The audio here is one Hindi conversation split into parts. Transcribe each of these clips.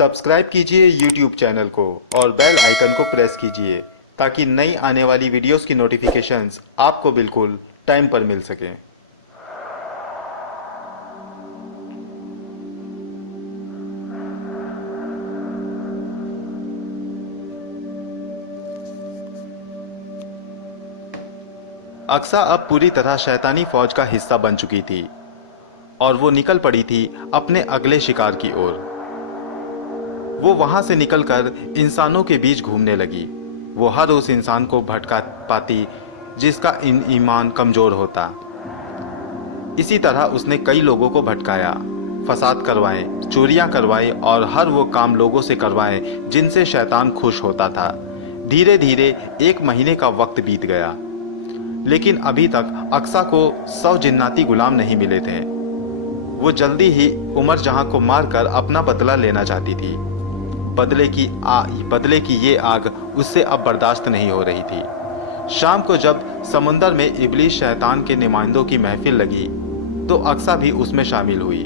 सब्सक्राइब कीजिए यूट्यूब चैनल को और बेल आइकन को प्रेस कीजिए ताकि नई आने वाली वीडियोस की नोटिफिकेशंस आपको बिल्कुल टाइम पर मिल सकें। अक्सा अब पूरी तरह शैतानी फौज का हिस्सा बन चुकी थी और वो निकल पड़ी थी अपने अगले शिकार की ओर। वो वहां से निकलकर इंसानों के बीच घूमने लगी। वो हर उस इंसान को भटका पाती जिसका ईमान कमजोर होता। इसी तरह उसने कई लोगों को भटकाया, फसाद करवाए, चोरियां करवाई और हर वो काम लोगों से करवाए जिनसे शैतान खुश होता था। धीरे धीरे 1 महीने का वक्त बीत गया, लेकिन अभी तक अक्सा को 100 जिन्नाती गुलाम नहीं मिले थे। वो जल्दी ही उमर जहां को मारकर अपना बदला लेना चाहती थी। बदले की ये आग उससे अब बर्दाश्त नहीं हो रही थी। शाम को जब समुंदर में इब्लीस शैतान के नुमाइंदों की महफिल लगी तो अक्सा भी उसमें शामिल हुई।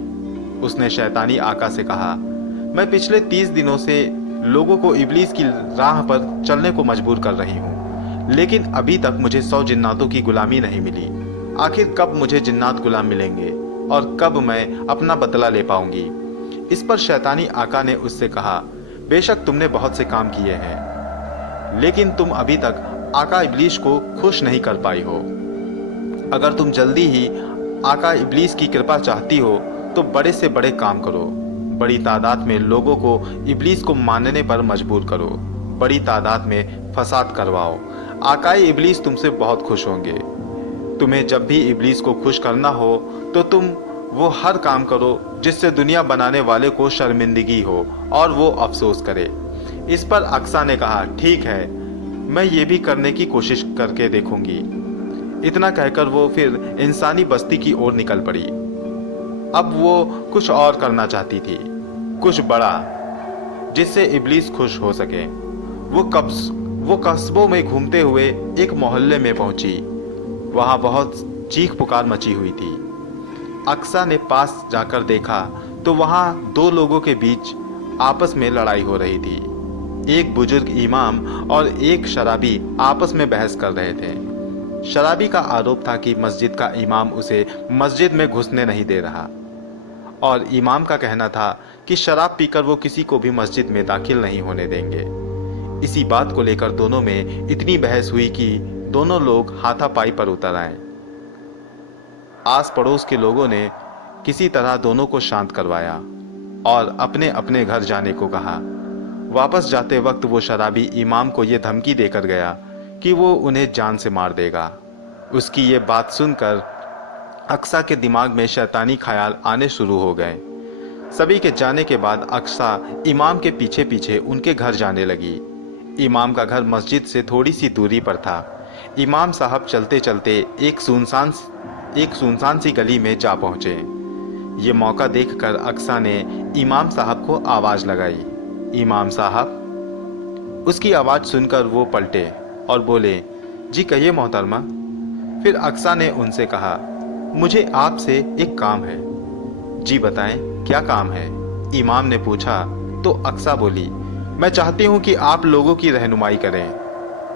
उसने शैतानी आका से कहा, मैं पिछले 30 दिनों से लोगों को इब्लीस की राह पर चलने को मजबूर कर रही हूँ, लेकिन अभी तक मुझे 100 जिन्नातों की गुलामी नहीं मिली। आखिर कब मुझे जिन्नात गुलाम मिलेंगे और कब मैं अपना बदला ले पाऊंगी? इस पर शैतानी आका ने उससे कहा, बेशक तुमने बहुत से काम किए हैं, लेकिन तुम अभी तक आका इब्लीस को खुश नहीं कर पाई हो। अगर तुम जल्दी ही आका इब्लीस की कृपा चाहती हो तो बड़े से बड़े काम करो। बड़ी तादाद में लोगों को इब्लीस को मानने पर मजबूर करो। बड़ी तादाद में फसाद करवाओ। आकाए इब्लीस तुमसे बहुत खुश होंगे। तुम्हें जब भी इब्लीस को खुश करना हो तो तुम वो हर काम करो जिससे दुनिया बनाने वाले को शर्मिंदगी हो और वो अफसोस करे। इस पर अक्सा ने कहा, ठीक है, मैं ये भी करने की कोशिश करके देखूंगी। इतना कहकर वो फिर इंसानी बस्ती की ओर निकल पड़ी। अब वो कुछ और करना चाहती थी, कुछ बड़ा, जिससे इब्लीस खुश हो सके। वो कस्बों में घूमते हुए एक मोहल्ले में पहुंची। वहां बहुत चीख पुकार मची हुई थी। अक्सा ने पास जाकर देखा तो वहां 2 लोगों के बीच आपस में लड़ाई हो रही थी। एक बुजुर्ग इमाम और एक शराबी आपस में बहस कर रहे थे। शराबी का आरोप था कि मस्जिद का इमाम उसे मस्जिद में घुसने नहीं दे रहा और इमाम का कहना था कि शराब पीकर वो किसी को भी मस्जिद में दाखिल नहीं होने देंगे। इसी बात को लेकर दोनों में इतनी बहस हुई कि दोनों लोग हाथापाई पर उतर आए। आस पड़ोस के लोगों ने किसी तरह दोनों को शांत करवाया और अपने अपने घर जाने को कहा। वापस जाते वक्त वो शराबी इमाम को ये धमकी देकर गया कि वो उन्हें जान से मार देगा। उसकी ये बात सुनकर अक्सा के दिमाग में शैतानी ख्याल आने शुरू हो गए। सभी के जाने के बाद अक्सा इमाम के पीछे पीछे उनके घर जाने लगी। इमाम का घर मस्जिद से थोड़ी सी दूरी पर था। इमाम साहब चलते चलते एक सुनसान सी गली में जा पहुंचे। ये मौका देखकर अक्सा ने इमाम साहब को आवाज लगाई, इमाम साहब। उसकी आवाज सुनकर वो पलटे और बोले, जी कहिए मोहतरमा। फिर अक्सा ने उनसे कहा, मुझे आपसे एक काम है। जी बताएं, क्या काम है? इमाम ने पूछा तो अक्सा बोली, मैं चाहती हूं कि आप लोगों की रहनुमाई करें,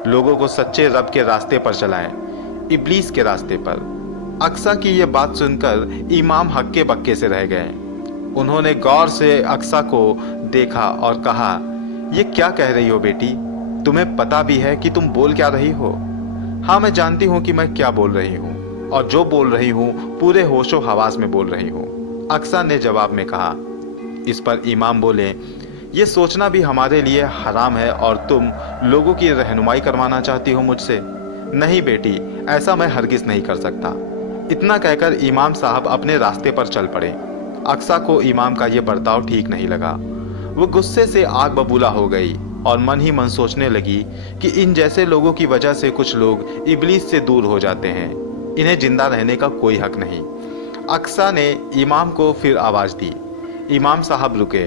लोगों को सच्चे रब के रास्ते पर चलाएं, इब्लीस के रास्ते पर। अक्सा की ये बात सुनकर इमाम हक्के बक्के से रह गए। उन्होंने गौर से अक्सा को देखा और कहा, ये क्या कह रही हो बेटी? तुम्हें पता भी है कि तुम बोल क्या रही हो? हाँ, मैं जानती हूँ कि मैं क्या बोल रही हूँ और जो बोल रही हूँ पूरे होशो हवास में बोल रही हूँ, अक्सा ने जवाब में कहा। इस पर इमाम बोले, ये सोचना भी हमारे लिए हराम है और तुम लोगों की रहनुमाई करवाना चाहती हो मुझसे? नहीं बेटी, ऐसा मैं हरगिज नहीं कर सकता। इतना कहकर इमाम साहब अपने रास्ते पर चल पड़े। अक्सा को इमाम का ये बर्ताव ठीक नहीं लगा। वो गुस्से से आग बबूला हो गई और मन ही मन सोचने लगी कि इन जैसे लोगों की वजह से कुछ लोग इब्लीस से दूर हो जाते हैं। इन्हें जिंदा रहने का कोई हक नहीं। अक्सा ने इमाम को फिर आवाज दी। इमाम साहब रुके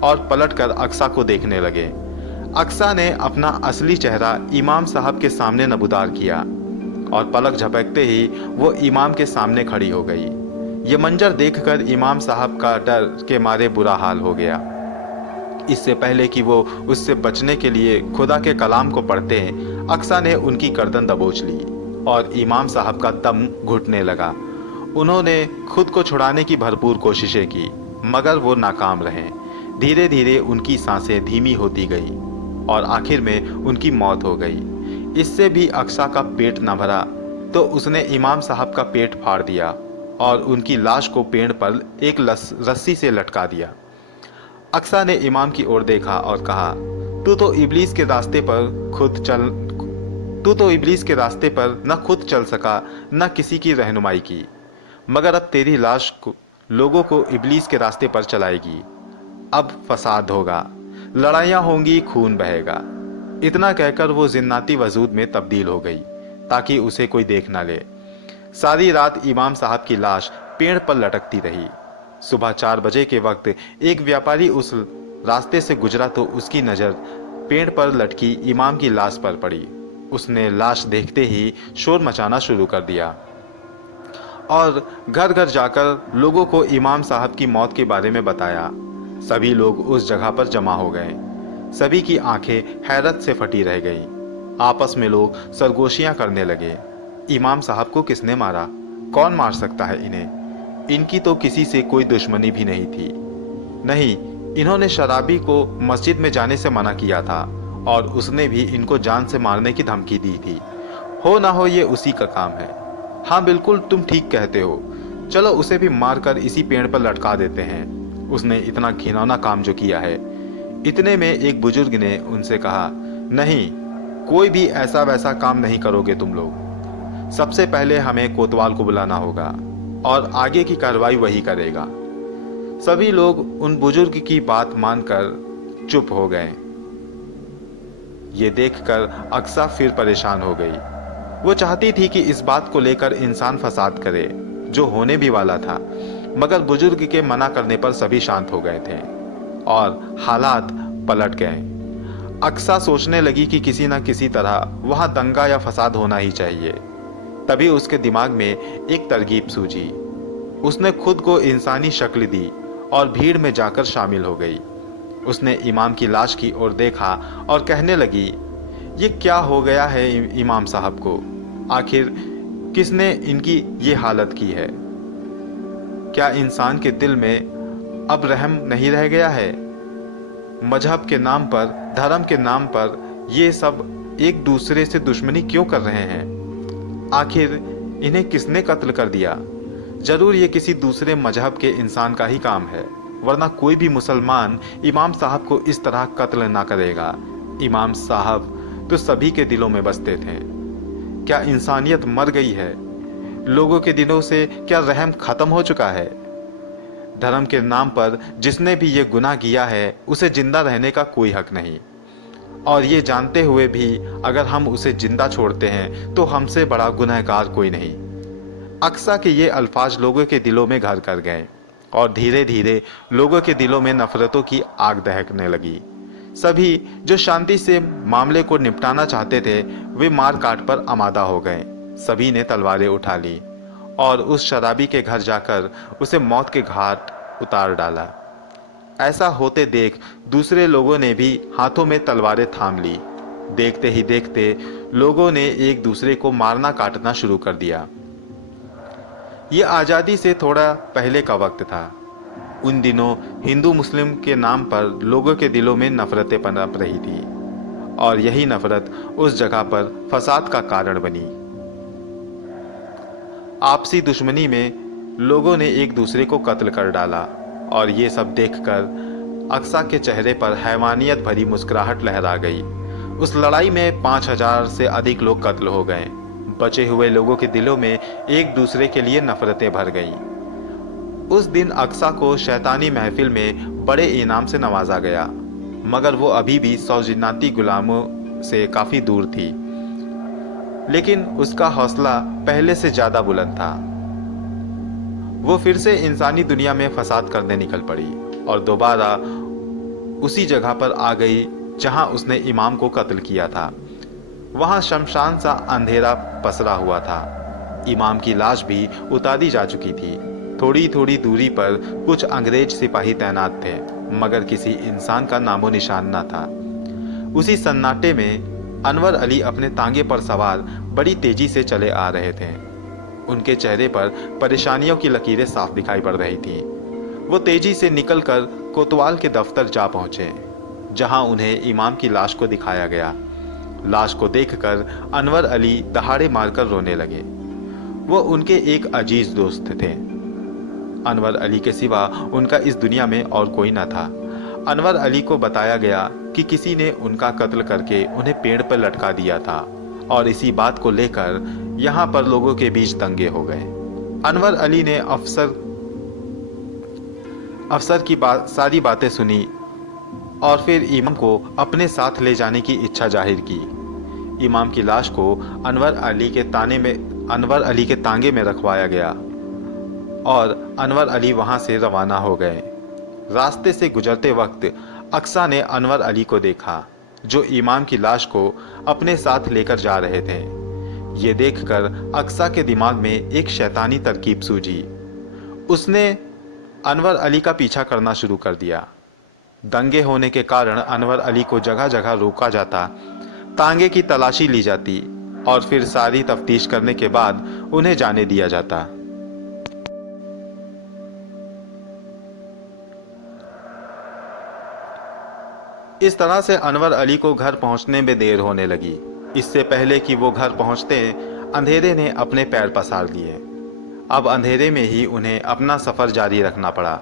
और पलटकर अक्सा को देखने लगे। अक्सा ने अपना असली चेहरा इमाम साहब के सामने नमूदार किया और पलक झपकते ही वो इमाम के सामने खड़ी हो गई। ये मंजर देखकर इमाम साहब का डर के मारे बुरा हाल हो गया। इससे पहले कि वो उससे बचने के लिए खुदा के कलाम को पढ़ते, अक्सा ने उनकी गर्दन दबोच ली और इमाम साहब का दम घुटने लगा। उन्होंने खुद को छुड़ाने की भरपूर कोशिशें की, मगर वो नाकाम रहे। धीरे धीरे उनकी सांसें धीमी होती गई और आखिर में उनकी मौत हो गई। इससे भी अक्सा का पेट न भरा तो उसने इमाम साहब का पेट फाड़ दिया और उनकी लाश को पेड़ पर एक रस्सी से लटका दिया। अक्सा ने इमाम की ओर देखा और कहा, तू तो इब्लीस के रास्ते पर न खुद चल सका न किसी की रहनुमाई की, मगर अब तेरी लाश लोगों को इब्लीस के रास्ते पर चलाएगी। अब फसाद होगा, लड़ाइयाँ होंगी, खून बहेगा। इतना कहकर वो जिन्नाती वजूद में तब्दील हो गई ताकि उसे कोई देख ना ले। सारी रात इमाम साहब की लाश पेड़ पर लटकती रही। सुबह 4 बजे के वक्त एक व्यापारी उस रास्ते से गुजरा तो उसकी नज़र पेड़ पर लटकी इमाम की लाश पर पड़ी। उसने लाश देखते ही शोर मचाना शुरू कर दिया और घर घर जाकर लोगों को इमाम साहब की मौत के बारे में बताया। सभी लोग उस जगह पर जमा हो गए। सभी की आंखें हैरत से फटी रह गईं। आपस में लोग सरगोशियां करने लगे। इमाम साहब को किसने मारा? कौन मार सकता है इन्हें? इनकी तो किसी से कोई दुश्मनी भी नहीं थी। नहीं, इन्होंने शराबी को मस्जिद में जाने से मना किया था और उसने भी इनको जान से मारने की धमकी दी थी। हो ना हो ये उसी का काम है। हाँ बिल्कुल, तुम ठीक कहते हो। चलो उसे भी मारकर इसी पेड़ पर लटका देते हैं। उसने इतना घिनौना काम जो किया है। इतने में एक बुजुर्ग ने उनसे कहा, नहीं, कोई भी ऐसा वैसा काम नहीं करोगे तुम लोग। सबसे पहले हमें कोतवाल को बुलाना होगा और आगे की कार्रवाई वही करेगा। सभी लोग उन बुजुर्ग की बात मानकर चुप हो गए। ये देखकर अक्सा फिर परेशान हो गई। वो चाहती थी कि इस बात को लेकर इंसान फसाद करे, जो होने भी वाला था, मगर बुजुर्ग के मना करने पर सभी शांत हो गए थे और हालात पलट गए। अक्सा सोचने लगी कि किसी न किसी तरह वहां दंगा या फसाद होना ही चाहिए। तभी उसके दिमाग में एक तरकीब सूझी। उसने खुद को इंसानी शक्ल दी और भीड़ में जाकर शामिल हो गई। उसने इमाम की लाश की ओर देखा और कहने लगी, ये क्या हो गया है इमाम साहब को? आखिर किसने इनकी ये हालत की है? क्या इंसान के दिल में अब रहम नहीं रह गया है? मजहब के नाम पर, धर्म के नाम पर ये सब एक दूसरे से दुश्मनी क्यों कर रहे हैं? आखिर इन्हें किसने कत्ल कर दिया? जरूर ये किसी दूसरे मजहब के इंसान का ही काम है, वरना कोई भी मुसलमान इमाम साहब को इस तरह कत्ल ना करेगा। इमाम साहब तो सभी के दिलों में बसते थे। क्या इंसानियत मर गई है? लोगों के दिलों से क्या रहम खत्म हो चुका है? धर्म के नाम पर जिसने भी ये गुनाह किया है, उसे जिंदा रहने का कोई हक नहीं। और ये जानते हुए भी अगर हम उसे जिंदा छोड़ते हैं तो हमसे बड़ा गुनहगार कोई नहीं। अक्सा के ये अल्फाज लोगों के दिलों में घर कर गए और धीरे धीरे लोगों के दिलों में नफरतों की आग दहकने लगी। सभी जो शांति से मामले को निपटाना चाहते थे, वे मार काट पर आमादा हो गए। सभी ने तलवारें उठा ली और उस शराबी के घर जाकर उसे मौत के घाट उतार डाला। ऐसा होते देख दूसरे लोगों ने भी हाथों में तलवारें थाम ली। देखते ही देखते लोगों ने एक दूसरे को मारना काटना शुरू कर दिया। ये आज़ादी से थोड़ा पहले का वक्त था। उन दिनों हिंदू मुस्लिम के नाम पर लोगों के दिलों में नफरतें पनप रही थी और यही नफरत उस जगह पर फसाद का कारण बनी। आपसी दुश्मनी में लोगों ने एक दूसरे को कत्ल कर डाला और ये सब देखकर अक्सा के चेहरे पर हैवानियत भरी मुस्कुराहट लहरा गई। उस लड़ाई में 5000 से अधिक लोग कत्ल हो गए। बचे हुए लोगों के दिलों में एक दूसरे के लिए नफरतें भर गईं। उस दिन अक्सा को शैतानी महफिल में बड़े इनाम से नवाजा गया, मगर वो अभी भी सौजिनाती गुलामों से काफ़ी दूर थी। लेकिन उसका हौसला पहले से ज़्यादा बुलंद था। वो फिर से इंसानी दुनिया में फसाद करने निकल पड़ी और दोबारा उसी जगह पर आ गई जहां उसने इमाम को कत्ल किया था। वहां शमशान सा अंधेरा पसरा हुआ था। इमाम की लाश भी उतारी जा चुकी थी। थोड़ी थोड़ी दूरी पर कुछ अंग्रेज सिपाही तैनात थे, मगर किसी इंसान का नामो निशान न था। उसी सन्नाटे में अनवर अली अपने तांगे पर सवार बड़ी तेजी से चले आ रहे थे। उनके चेहरे पर परेशानियों की लकीरें साफ दिखाई पड़ रही थीं। वो तेजी से निकलकर कोतवाल के दफ्तर जा पहुंचे, जहां उन्हें इमाम की लाश को दिखाया गया। लाश को देखकर अनवर अली दहाड़े मारकर रोने लगे। वो उनके एक अजीज दोस्त थे। अनवर अली के सिवा उनका इस दुनिया में और कोई न था। अनवर अली को बताया गया कि किसी ने उनका कत्ल करके उन्हें पेड़ पर लटका दिया था, और इसी बात को लेकर यहाँ पर लोगों के बीच दंगे हो गए। अनवर अली ने अफसर की सारी बातें सुनी और फिर इमाम को अपने साथ ले जाने की इच्छा जाहिर की। इमाम की लाश को अनवर अली के तांगे में रखवाया गया और अनवर अली वहां से रवाना हो गए। रास्ते से गुजरते वक्त अक्सा ने अनवर अली को देखा, जो इमाम की लाश को अपने साथ लेकर जा रहे थे। ये देखकर अक्सा के दिमाग में एक शैतानी तरकीब सूझी। उसने अनवर अली का पीछा करना शुरू कर दिया। दंगे होने के कारण अनवर अली को जगह जगह रोका जाता, तांगे की तलाशी ली जाती और फिर सारी तफ्तीश करने के बाद उन्हें जाने दिया जाता। इस तरह से अनवर अली को घर पहुंचने में देर होने लगी। इससे पहले कि वो घर पहुंचते, अंधेरे ने अपने पैर पसार लिए। अब अंधेरे में ही उन्हें अपना सफ़र जारी रखना पड़ा।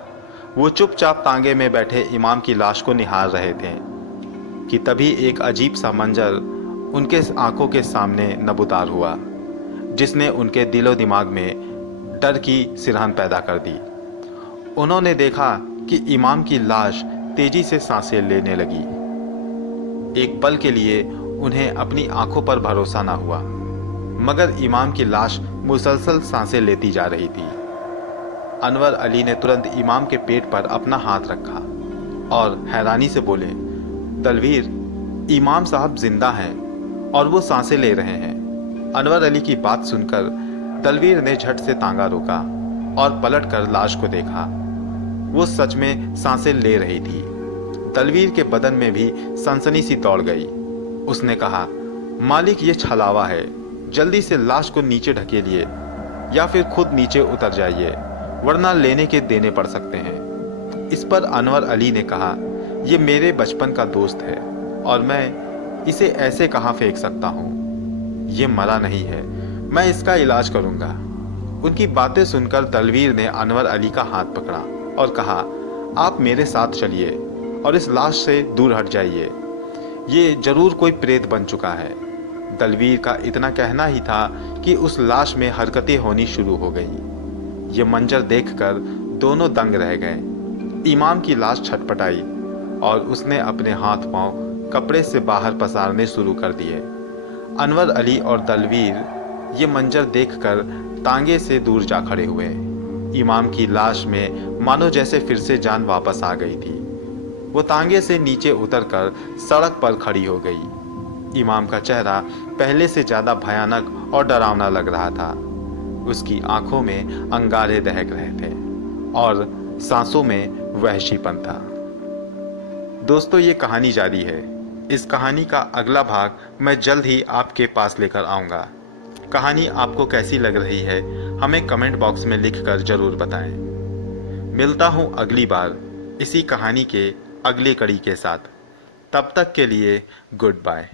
वो चुपचाप तांगे में बैठे इमाम की लाश को निहार रहे थे कि तभी एक अजीब सा मंजर उनके आंखों के सामने नबूदार हुआ, जिसने उनके दिलो दिमाग में डर की सिरहन पैदा कर दी। उन्होंने देखा कि इमाम की लाश तेजी से सांसें लेने लगी। एक पल के लिए उन्हें अपनी आंखों पर भरोसा न हुआ, मगर इमाम की लाश मुसलसल सांसें लेती जा रही थी। अनवर अली ने तुरंत इमाम के पेट पर अपना हाथ रखा और हैरानी से बोले, दलवीर, इमाम साहब जिंदा हैं और वो सांसें ले रहे हैं। अनवर अली की बात सुनकर दलवीर ने झट से तांगा रोका और पलटकर लाश को देखा। वो सच में सांसें ले रही थी। दलवीर के बदन में भी सनसनी सी दौड़ गई। उसने कहा, मालिक, ये छलावा है, जल्दी से लाश को नीचे ढकेलिए या फिर खुद नीचे उतर जाइए, वरना लेने के देने पड़ सकते हैं। इस पर अनवर अली ने कहा, ये मेरे बचपन का दोस्त है और मैं इसे ऐसे कहाँ फेंक सकता हूँ। ये मरा नहीं है, मैं इसका इलाज करूँगा। उनकी बातें सुनकर दलवीर ने अनवर अली का हाथ पकड़ा और कहा, आप मेरे साथ चलिए और इस लाश से दूर हट जाइए। ये जरूर कोई प्रेत बन चुका है। दलवीर का इतना कहना ही था कि उस लाश में हरकतें होनी शुरू हो गई। ये मंजर देखकर दोनों दंग रह गए। इमाम की लाश छटपटाई और उसने अपने हाथ पांव कपड़े से बाहर पसारने शुरू कर दिए। अनवर अली और दलवीर ये मंजर देखकर तांगे से दूर जा खड़े हुए। इमाम की लाश में मानो जैसे फिर से जान वापस आ गई थी। वो तांगे से नीचे उतरकर सड़क पर खड़ी हो गई। इमाम का चेहरा पहले से ज्यादा भयानक और डरावना लग रहा था। उसकी आंखों में अंगारे दहक रहे थे और सांसों में वहशीपन था। दोस्तों, ये कहानी जारी है। इस कहानी का अगला भाग मैं जल्द ही आपके पास लेकर आऊँगा। कहानी आपको कैसी लग रही है हमें कमेंट बॉक्स में लिखकर ज़रूर बताएं। मिलता हूँ अगली बार इसी कहानी के अगली कड़ी के साथ। तब तक के लिए गुड बाय।